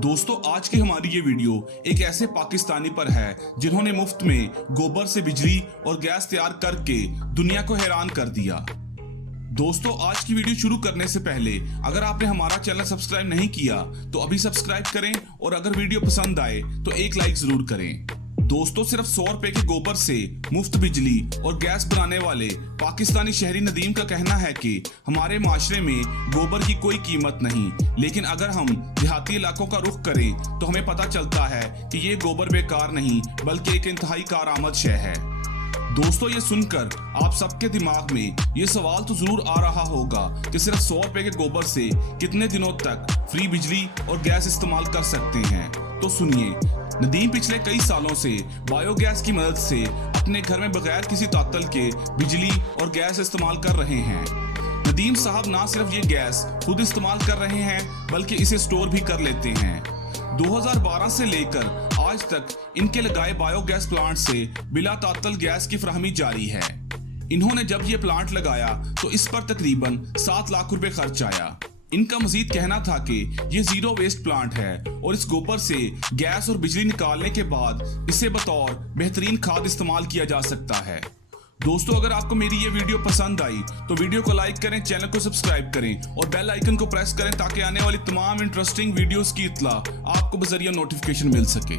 दोस्तों आज की हमारी ये वीडियो एक ऐसे पाकिस्तानी पर है जिन्होंने मुफ्त में गोबर से बिजली और गैस तैयार करके दुनिया को हैरान कर दिया। दोस्तों आज की वीडियो शुरू करने से पहले अगर आपने हमारा चैनल सब्सक्राइब नहीं किया तो अभी सब्सक्राइब करें और अगर वीडियो पसंद आए तो एक लाइक जरूर करें। दोस्तों सिर्फ 100 रुपए के गोबर से मुफ्त बिजली और गैस बनाने वाले पाकिस्तानी शहरी नदीम का कहना है कि हमारे माशरे में गोबर की कोई कीमत नहीं, लेकिन अगर हम देहाती इलाकों का रुख करें तो हमें पता चलता है कि ये गोबर बेकार नहीं बल्कि एक इंतहाई कारआमद शय है। दोस्तों ये सुनकर आप सबके दिमाग में ये सवाल तो जरूर आ रहा होगा कि सिर्फ 100 रुपए के गोबर से कितने दिनों तक फ्री बिजली और गैस इस्तेमाल कर सकते हैं। तो सुनिए, नदीम पिछले कई सालों से बायोगैस की मदद से अपने घर में बगैर किसी तात्तल के बिजली और गैस इस्तेमाल कर रहे हैं। नदीम साहब ना सिर्फ ये गैस खुद इस्तेमाल कर रहे हैं बल्कि इसे स्टोर भी कर लेते हैं। 2012 से लेकर आज तक इनके लगाए बायोगैस प्लांट से बिला तात्तल गैस की फराहमी जारी है। इन्होंने जब ये प्लांट लगाया तो इस पर तकरीबन 7 लाख रुपए खर्च आया। इनका मजीद कहना था कि ये जीरो वेस्ट प्लांट है और इस गोबर से गैस और बिजली निकालने के बाद इसे बतौर बेहतरीन खाद इस्तेमाल किया जा सकता है। दोस्तों अगर आपको मेरी ये वीडियो पसंद आई तो वीडियो को लाइक करें, चैनल को सब्सक्राइब करें और बेल आइकन को प्रेस करें ताकि आने वाली तमाम इंटरेस्टिंग वीडियोस की इत्तला आपको बजरिया नोटिफिकेशन मिल सके।